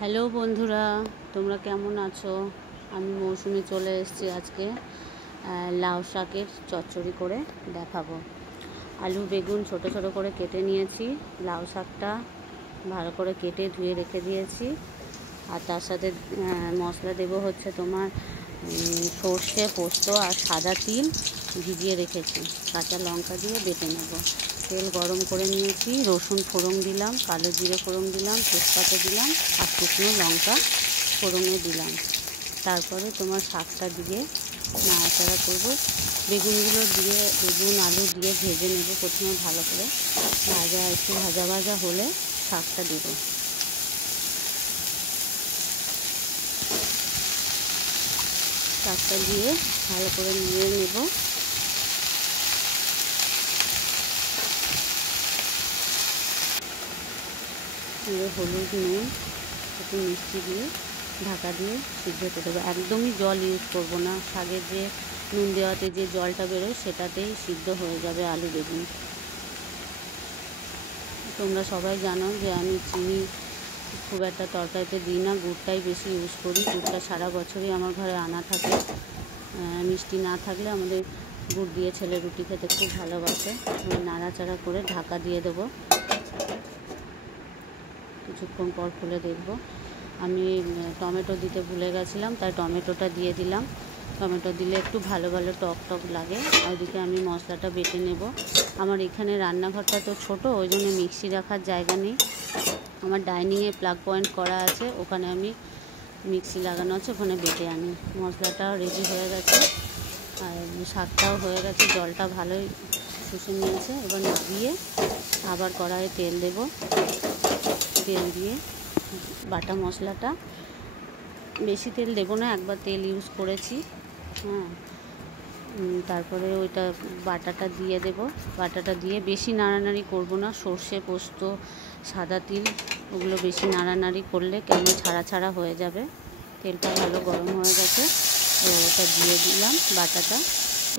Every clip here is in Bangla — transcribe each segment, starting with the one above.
হ্যালো বন্ধুরা, তোমরা কেমন আছো? আমি মৌসুমি চলে এসেছি আজকে লাউ শাকের চচ্চড়ি করে দেখাবো। আলু বেগুন ছোট ছোট করে কেটে নিয়েছি, লাউ শাকটা ভালো করে কেটে ধুয়ে রেখে দিয়েছি। আর তার সাথে মশলা দেবো হচ্ছে তোমার সর্ষে, পোস্ত আর সাদা তিল ভিজিয়ে রেখেছি, কাঁচা লঙ্কা দিয়ে বেটে নেব। তেল গরম করে নিয়েছি, রসুন ফোড়ন দিলাম, কালো জিরে ফোড়ন দিলাম, তেজপাতা দিলাম আর শুকনো লঙ্কা ফোড়নে দিলাম। তারপরে তোমার শাকটা দিয়ে নাড়াচাড়া করবো। বেগুনগুলো দিয়ে বেগুন আলু দিয়ে ভেজে নেব প্রথমে ভালো করে। একটু ভাজা ভাজা হলে শাকটা দেবো। শাকটা দিয়ে ভালো করে নিয়ে নেব। হলুদ, নুন, একটু মিষ্টি দিয়ে ঢাকা দিয়ে সিদ্ধ করে দেবো। একদমই জল ইউজ করব না, শাকের যে নুন দেওয়াতে যে জলটা বেরোয় সেটাতেই সিদ্ধ হয়ে যাবে আলু বেগুন। তোমরা সবাই জানো যে আমি চিনি খুব একটা তরকারিতে দিই না, গুড়টাই বেশি ইউজ করি। গুড়টা সারা বছরই আমার ঘরে আনা থাকে। মিষ্টি না থাকলে আমাদের গুড় দিয়ে ছেলে রুটি খেতে খুব ভালোবাসে। নাড়াচাড়া করে ঢাকা দিয়ে দেবো। কিছুক্ষণ পর খুলে দেখব। আমি টমেটো দিতে ভুলে গেছিলাম, তাই টমেটোটা দিয়ে দিলাম। টমেটো দিলে একটু ভালো ভালো টক টক লাগে। আর ওইদিকে আমি মশলাটা বেটে নেব। আমার এখানে রান্নাঘরটা তো ছোট, ওই জন্য মিক্সি রাখার জায়গা নেই। আমার ডাইনিংয়ে প্লাগ পয়েন্ট করা আছে, ওখানে আমি মিক্সি লাগানো আছে, ওখানে বেটে আনি। মশলাটাও রেডি হয়ে গেছে আর শাকটাও হয়ে গেছে, জলটা ভালোই শুষে নিয়েছে। এবার নামিয়ে আবার কড়াইয়ে তেল দেব। তেল দিয়ে বাটা মশলাটা, বেশি তেল দেবো না, একবার তেল ইউজ করেছি। তারপরে ওইটা বাটাটা দিয়ে দেব। বাটাটা দিয়ে বেশি নাড়ানাড়ি করব না। সর্ষে, পোস্ত, সাদা তিল ওগুলো বেশি নাড়ানাড়ি করলে কেমন ছাড়া ছাড়া হয়ে যাবে। তেলটা ভালো গরম হয়ে গেছে, তো ওটা দিয়ে দিলাম বাটাটা।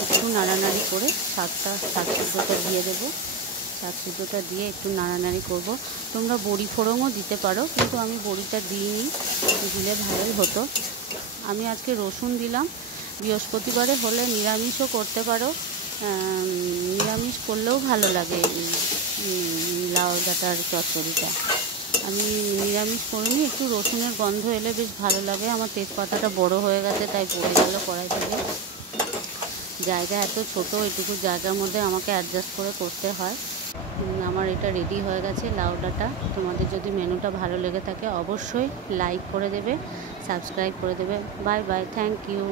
একটু নাড়ানাড়ি করে শাক সিদ্ধটা দিয়ে দেবো। শাক সিদ্ধটা দিয়ে একটু নাড়ানাড়ি করব। তোমরা বড়ি ফোড়নও দিতে পারো, কিন্তু আমি বড়িটা দিইনি, দিলে ভালোই হতো। আমি আজকে রসুন দিলাম। বৃহস্পতিবারে হলে নিরামিষও করতে পারো, নিরামিষ করলেও ভালো লাগে লাউ ডাঁটার চচ্চড়িটা। আমি নিরামিষ করিনি, একটু রসুনের গন্ধ এলে বেশ ভালো লাগে। আমার তেজপাতাটা বড় হয়ে গেছে, তাই পড়ে গেল কড়াই থেকে। জায়গা এত ছোট, এটুকু জায়গার মধ্যে আমাকে অ্যাডজাস্ট করে করতে হয়। আমার এটা রেডি হয়ে গেছে লাউ ডাঁটা। তোমাদের যদি মেনুটা ভালো লেগে থাকে অবশ্যই লাইক করে দেবে, সাবস্ক্রাইব করে দেবে। Bye bye, thank you.